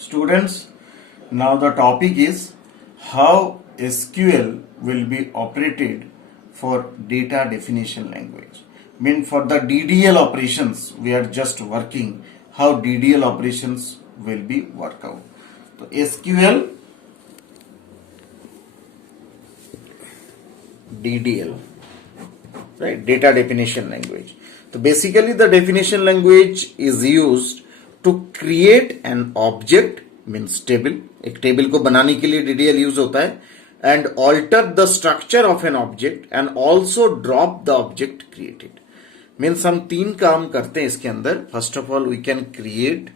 Students, now the topic is how SQL will be operated for data definition language. Mean for the DDL operations, we are just working how DDL operations will be work out. So SQL DDL, right? Data definition language. So basically the definition language is used to create an object means table. एक table को बनाने के लिए DDL use होता है and alter the structure of an object and also drop the object created. Means हम तीन काम करते हैं इसके अंदर. First of all we can create.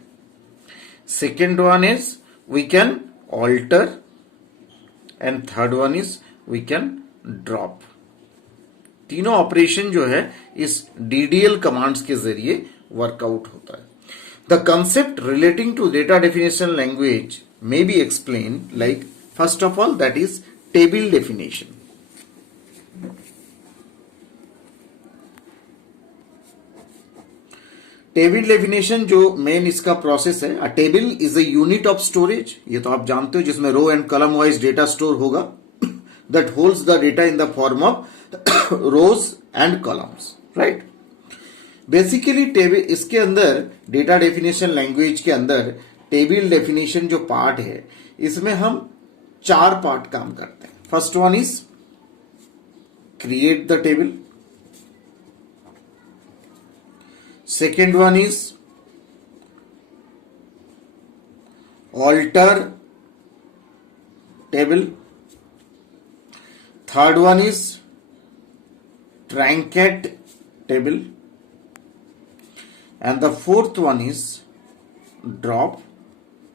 Second one is we can alter and third one is we can drop. तीनों operation जो है इस DDL कमांड्स के जरिए वर्कआउट होता है. The concept relating to data definition language may be explained like first of all that is table definition. Table definition जो main इसका प्रोसेस है. A table is a unit of storage. ये तो आप जानते हो जिसमें row and column wise data store होगा. That holds the data in the form of rows and columns, right. Basically table इसके अंदर डेटा डेफिनेशन लैंग्वेज के अंदर टेबल डेफिनेशन जो पार्ट है इसमें हम चार पार्ट काम करते हैं. First one is create the table. Second one is alter table. Third one is truncate table and the fourth one is drop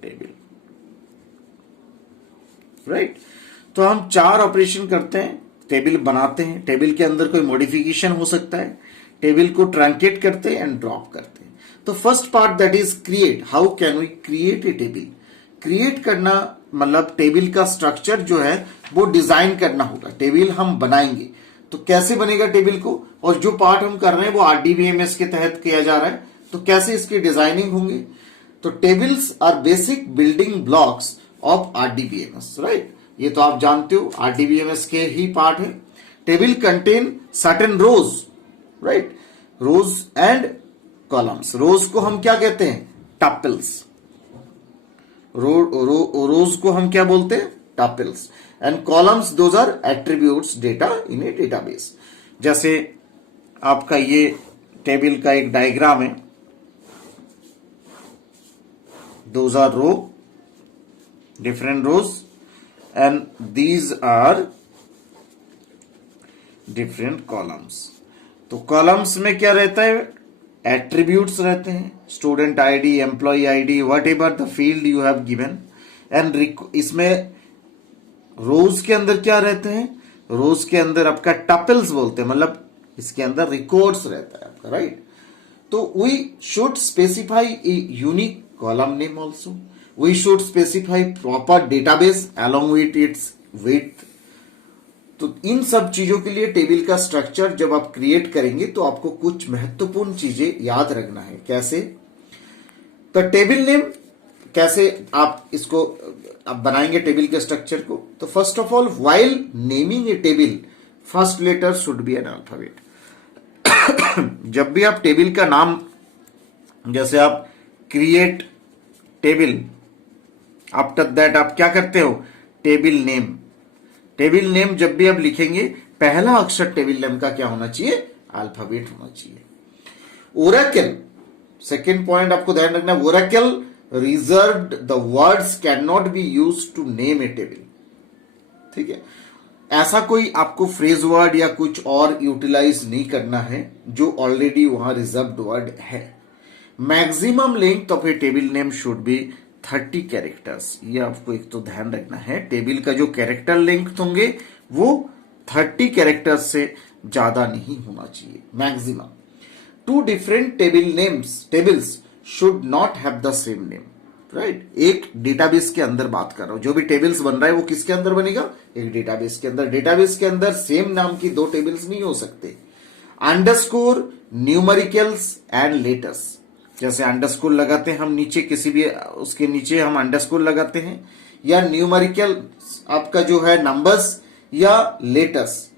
table, right. तो हम चार ऑपरेशन करते हैं. टेबल बनाते हैं, टेबल के अंदर कोई मॉडिफिकेशन हो सकता है, टेबल को ट्रैंकेट करते हैं एंड ड्रॉप करते हैं. तो first part that is create. How can we create a table. Create करना मतलब टेबल का स्ट्रक्चर जो है वो डिजाइन करना होगा. टेबल हम बनाएंगे तो कैसे बनेगा टेबल को, और जो पार्ट हम कर रहे हैं वो RDBMS के तहत किया जा रहा है तो कैसे इसकी डिजाइनिंग होंगे. तो tables are basic building blocks of RDBMS, right. ये तो आप जानते हो RDBMS के ही पार्ट है. Table contain certain rows, right. Rows and columns. Rows को हम क्या कहते हैं, टपल्स. रोज को हम क्या बोलते हैं, tuples. And columns those are attributes data in a database. जैसे आपका ये टेबल का एक डायग्राम है. Those are row, different rows, and these are different columns. तो कॉलम्स में क्या रहता है, एट्रीब्यूट्स रहते हैं. Student ID, employee ID, whatever the field you have given. And इसमें रोज के अंदर क्या रहते हैं, रोज के अंदर आपका टपल्स बोलते हैं, मतलब इसके अंदर रिकॉर्ड्स रहता है आपका, राइट. तो we should specify a unique column name also. We should specify proper database along with its width. तो इन सब चीजों के लिए टेबल का स्ट्रक्चर जब आप क्रिएट करेंगे तो आपको कुछ महत्वपूर्ण चीजें याद रखना है. कैसे, तो टेबल नेम कैसे आप इसको आप बनाएंगे टेबल के स्ट्रक्चर को. तो first of all while naming a table first letter should be an alphabet. जब भी आप टेबल का नाम, जैसे आप क्रिएट टेबल, आफ्टर दैट आप क्या करते हो, टेबल नेम. टेबल नेम जब भी आप लिखेंगे पहला अक्षर टेबल नेम का क्या होना चाहिए, अल्फाबेट होना चाहिए. ओरेकल, सेकेंड पॉइंट आपको ध्यान रखना है, Oracle reserved the words can not be used to name a table. ठीक है, ऐसा कोई आपको फ्रेज वर्ड या कुछ और यूटिलाइज नहीं करना है जो ऑलरेडी वहां रिजर्व्ड वर्ड है. Maximum length of A table name should be 30 characters. ये आपको एक तो ध्यान रखना है, टेबल का जो कैरेक्टर लेंथ होंगे वो 30 कैरेक्टर्स से ज्यादा नहीं होना चाहिए maximum. Two different tables should not have the same name, right. एक डेटाबेस के अंदर बात कर रहा हूं, जो भी टेबल्स बन रहा है वो किसके अंदर बनेगा, एक डेटाबेस के अंदर. डेटाबेस के अंदर सेम नाम की दो टेबल्स नहीं हो सकते. Underscore, numericals and letters. जैसे अंडरस्कोर लगाते हैं हम नीचे, किसी भी उसके नीचे हम अंडरस्कोर लगाते हैं, या न्यूमेरिकल आपका जो है नंबर्स या लेटर्स,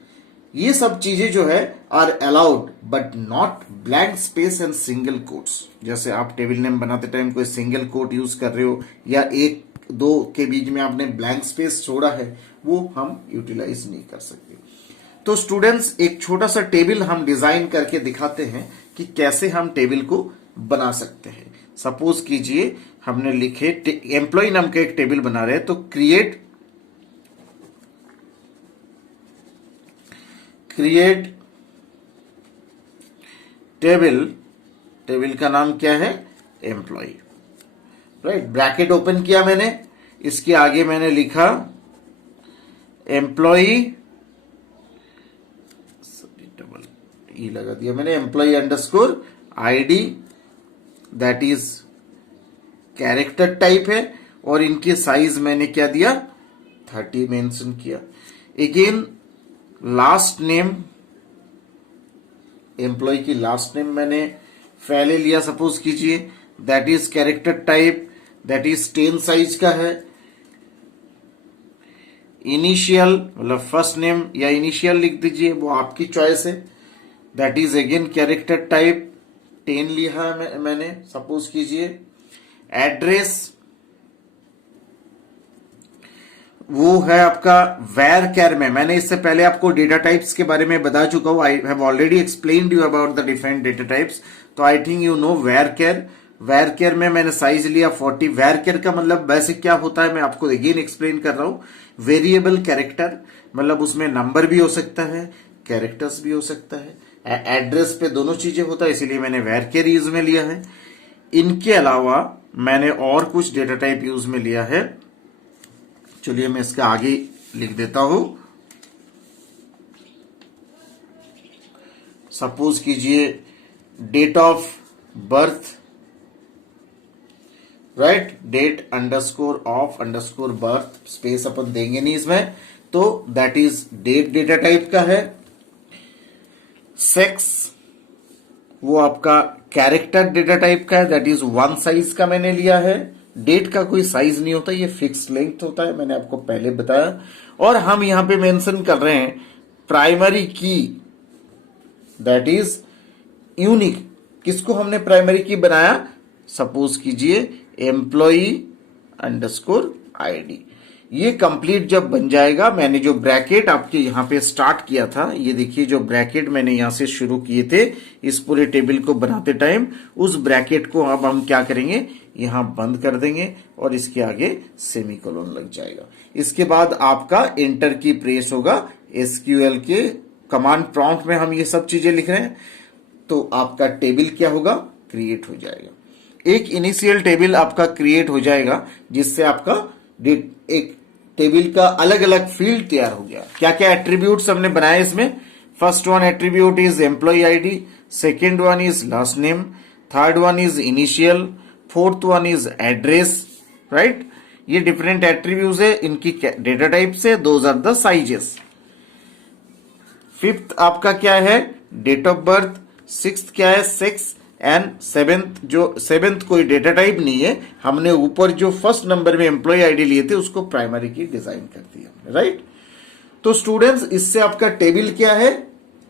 ये सब चीजें जो है are allowed but not blank space and single quotes. जैसे आप टेबल नेम बनाते टाइम कोई सिंगल कोट यूज कर रहे हो या एक दो के बीच में आपने ब्लैंक स्पेस छोड़ा है, वो हम यूटिलाइज नहीं कर सकते। तो स्टूडेंट्स, एक छोटा सा टेबल हम डिजाइन करके दिखाते हैं कि कैसे हम टेबल को बना सकते हैं। सपोज कीजिए हमने लिखे एम्प्लॉय नाम का एक टेबल बना रहे हैं, तो क्रिएट टेबल का नाम क्या है, एम्प्लॉय, राइट। ब्रैकेट ओपन किया मैंने, इसके आगे मैंने लिखा एम्प्लॉय, डबल ई लगा दिया मैंने, employee underscore ID, that is character type है, और इनकी साइज मैंने क्या दिया, 30 मेंशन किया। अगेन लास्ट नेम, एम्प्लॉय की लास्ट नेम मैंने पहले लिया, सपोज कीजिए, that is character type, that is 10 size का है। इनिशियल मतलब फर्स्ट नेम या इनिशियल लिख दीजिए, वो आपकी चॉइस है। That is again character type, 10 लिया है मैंने, सपोज कीजिए। एड्रेस वो है आपका वेर कैर में, मैंने इससे पहले आपको डेटा टाइप्स के बारे में बता चुका हूं, I have already explained you about the different data types, तो I think you know varchar. Varchar में मैंने साइज लिया 40। वेर केयर का मतलब वैसे क्या होता है, मैं आपको अगेन एक्सप्लेन कर रहा हूं। वेरिएबल कैरेक्टर, मतलब उसमें नंबर भी हो सकता है, कैरेक्टर्स भी हो सकता है, एड्रेस पे दोनों चीजें होता है, इसीलिए मैंने वेर केयर यूज में लिया है। इनके अलावा मैंने और कुछ डेटा टाइप यूज में लिया है, चलिए मैं इसका आगे लिख देता हूं। सपोज कीजिए date of birth, right, date underscore of underscore birth, space अपन देंगे नहीं इसमें, तो that is date data type का है। सेक्स वो आपका कैरेक्टर डेटा टाइप का है, दैट इज 1 साइज का मैंने लिया है। डेट का कोई साइज नहीं होता, ये फिक्स लेंथ होता है, मैंने आपको पहले बताया। और हम यहां पे मेंशन कर रहे हैं प्राइमरी की, दैट इज यूनिक। किसको हमने प्राइमरी की बनाया, सपोज कीजिए एम्प्लॉई अंडरस्कोर आईडी। ये कंप्लीट जब बन जाएगा, मैंने जो ब्रैकेट आपके यहां पे स्टार्ट किया था, ये देखिए जो ब्रैकेट मैंने यहां से शुरू किए थे इस पूरे टेबल को बनाते टाइम, उस ब्रैकेट को अब हम क्या करेंगे, यहां बंद कर देंगे और इसके आगे सेमीकोलन लग जाएगा। इसके बाद आपका एंटर की प्रेस होगा, एसक्यूएल के कमांड प्रॉम्प्ट में हम ये सब चीजें लिख रहे हैं, तो आपका टेबल क्या होगा, क्रिएट हो जाएगा। एक इनिशियल टेबल आपका क्रिएट हो जाएगा, जिससे आपका एक टेबल का अलग अलग फील्ड तैयार हो गया। क्या क्या एट्रीब्यूट्स हमने बनाए इसमें, first one attribute is employee ID, second one is last name, third one is initial, fourth one is address, right. ये डिफरेंट एट्रीब्यूट्स है, इनकी डेटा टाइप से, those are the sizes. Fifth आपका क्या है, डेट ऑफ बर्थ। सिक्स्थ क्या है, sex. And seventh कोई डेटा टाइप नहीं है, हमने ऊपर जो फर्स्ट नंबर में एम्प्लॉय आईडी लिए थे उसको प्राइमरी की डिजाइन कर दिया, राइट। तो स्टूडेंट्स, इससे आपका टेबल क्या है,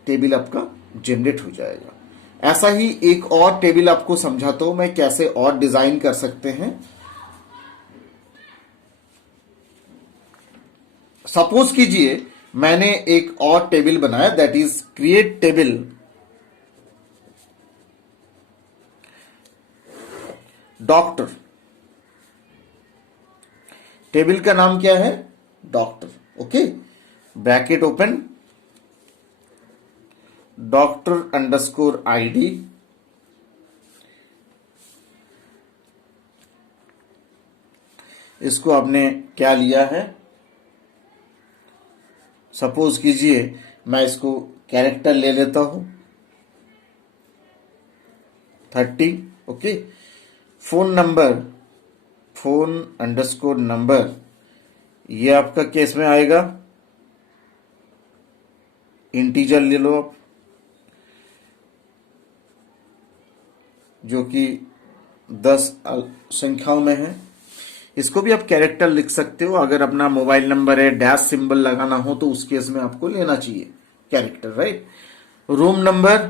टेबल आपका जनरेट हो जाएगा। ऐसा ही एक और टेबल आपको समझाता हूं मैं कैसे और डिजाइन कर सकते हैं। सपोज कीजिए मैंने एक और टेबल बनाया, that is create table doctor. Table का नाम क्या है, doctor, okay. Bracket open, doctor underscore ID, इसको आपने क्या लिया है, सपोज कीजिए मैं इसको कैरेक्टर ले लेता हूं 30, okay. Phone number, phone underscore number, ये आपका केस में आएगा, इंटीजर ले लो आप, जो कि 10 संख्याओं में है। इसको भी आप कैरेक्टर लिख सकते हो। अगर अपना मोबाइल नंबर है, डैश सिंबल लगाना हो तो उस केस में आपको लेना चाहिए character, right. Room number,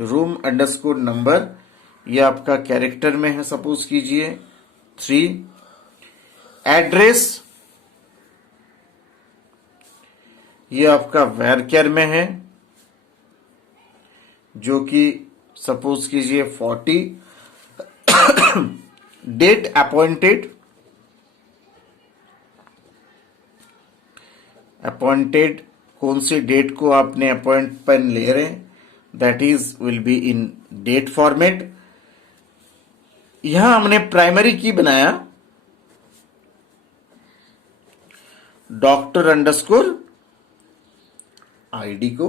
room underscore number, ये आपका कैरेक्टर में है, सपोज कीजिए 3। एड्रेस, ये आपका वैरकेर में है, जो कि सपोज कीजिए 40। डेट अपॉइंटेड, अपॉइंटेड कौन सी डेट को आपने अपॉइंटमेंट ले रहे हैं, that is will be in date format. यहां हमने प्राइमरी की बनाया डॉक्टर अंडरस्कोर आईडी को,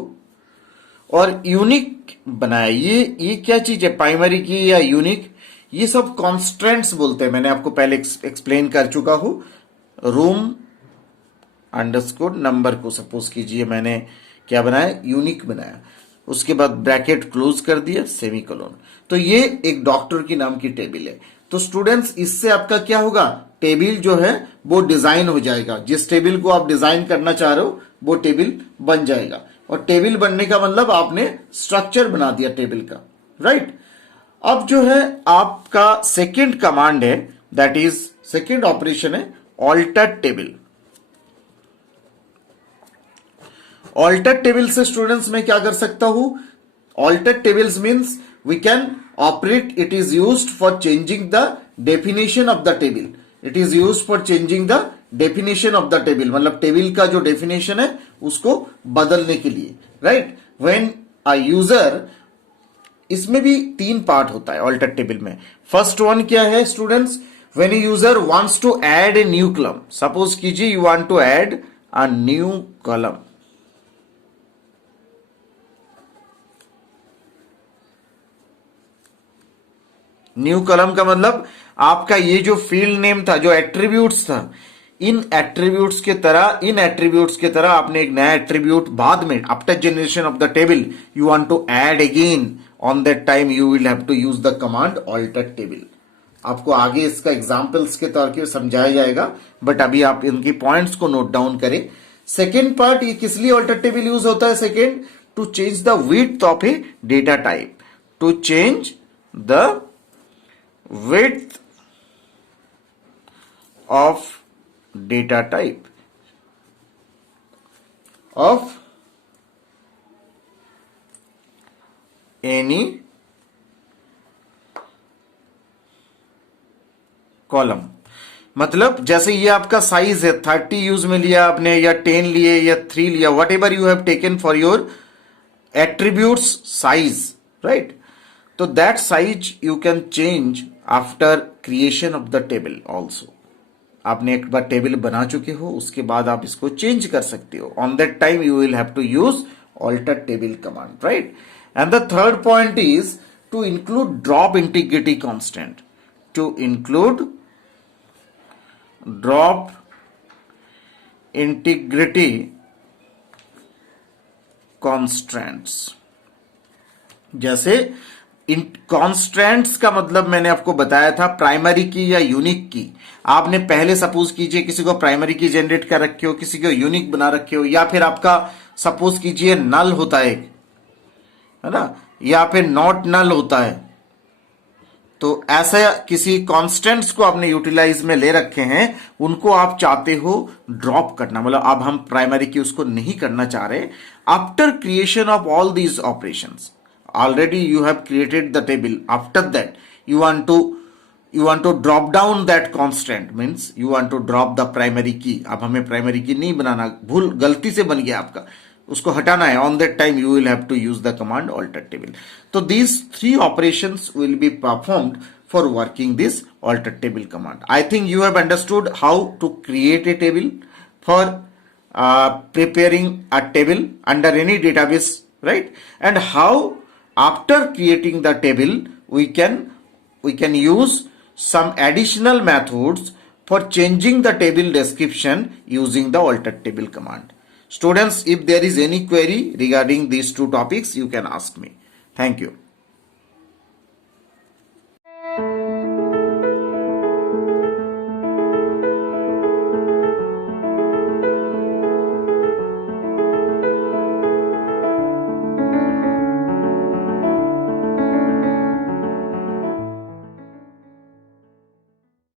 और यूनिक बनाया। ये क्या चीज है, प्राइमरी की या यूनिक, ये सब कॉन्स्टेंट्स बोलते हैं। मैंने आपको पहले एक्सप्लेन कर चुका हूं। रूम अंडरस्कोर नंबर को सपोज कीजिए मैंने क्या बनाया, यूनिक बनाया। उसके बाद ब्रैकेट क्लोज कर दिया, सेमीकोलन। तो ये एक डॉक्टर की नाम की टेबल है। तो स्टूडेंट्स, इससे आपका क्या होगा, टेबल जो है वो डिजाइन हो जाएगा। जिस टेबल को आप डिजाइन करना चाह रहे हो वो टेबल बन जाएगा। और टेबल बनने का मतलब आपने स्ट्रक्चर बना दिया टेबल का, राइट। अब जो है आपका सेकंड कमांड है, दैट इज सेकंड ऑपरेशन है ऑल्टर टेबल। ऑल्टर टेबल से स्टूडेंट्स मैं क्या कर सकता हूं, alter tables means we can operate, it is used for changing the definition of the table. It is used for changing the definition of the table, मतलब table का जो definition है उसको बदलने के लिए, राइट। व्हेन अ यूजर, इसमें भी 3 पार्ट होता है ऑल्टर टेबल में। फर्स्ट वन क्या है students, when a user wants to add a new column. Suppose कीजिए you want to add a new column. New column का मतलब आपका ये जो फील्ड नेम था, जो एट्रीब्यूट्स था, इन एट्रीब्यूट्स के तरह आपने एक नया एट्रीब्यूट बाद में, after generation of the table you want to add again, on that time you will have to use the command alter table. आपको आगे इसका एग्जांपल्स के तौर पे समझाया जाएगा, बट अभी आप इनकी पॉइंट्स को नोट डाउन करें। सेकेंड पार्ट, ये किस लिए ऑल्टर टेबल यूज होता है, second, to change the width of a data type, to change the width of data type of any column. मतलब जैसे ये आपका साइज है, 30 यूज में लिया आपने, या 10 लिए, या 3 लिया, whatever you have taken for your attributes size, right. तो that size you can change after creation of the table also. आपने एक बार टेबल बना चुके हो, उसके बाद आप इसको चेंज कर सकते हो। On that time you will have to use alter table command, right. And the third point is to include drop integrity constant, to include drop integrity constants. जैसे कॉन्स्टेंट्स का मतलब मैंने आपको बताया था, प्राइमरी की या यूनिक की। आपने पहले सपोज कीजिए किसी को प्राइमरी की जनरेट कर रखे हो, किसी को यूनिक बना रखे हो, या फिर आपका सपोज कीजिए नल होता है ना, या फिर नॉट नल होता है। तो ऐसा किसी कॉन्स्टेंट्स को आपने यूटिलाइज में ले रखे हैं, उनको आप चाहते हो ड्रॉप करना, मतलब अब हम प्राइमरी की उसको नहीं करना चाह रहे। After creation of all these operations, already you have created the table, after that you want to drop down that constant, means you want to drop the primary key। अब हमें प्राइमरी की नहीं बनाना, भूल गलती से बन गया आपका, उसको हटाना है। On that time you will have to use the command alter table. तो these 3 operations will be performed for working this alter table command. I think you have understood how to create a table for preparing a table under any database, right? And how after creating the table we can use some additional methods for changing the table description using the alter table command. Students, if there is any query regarding these 2 topics, you can ask me. Thank you.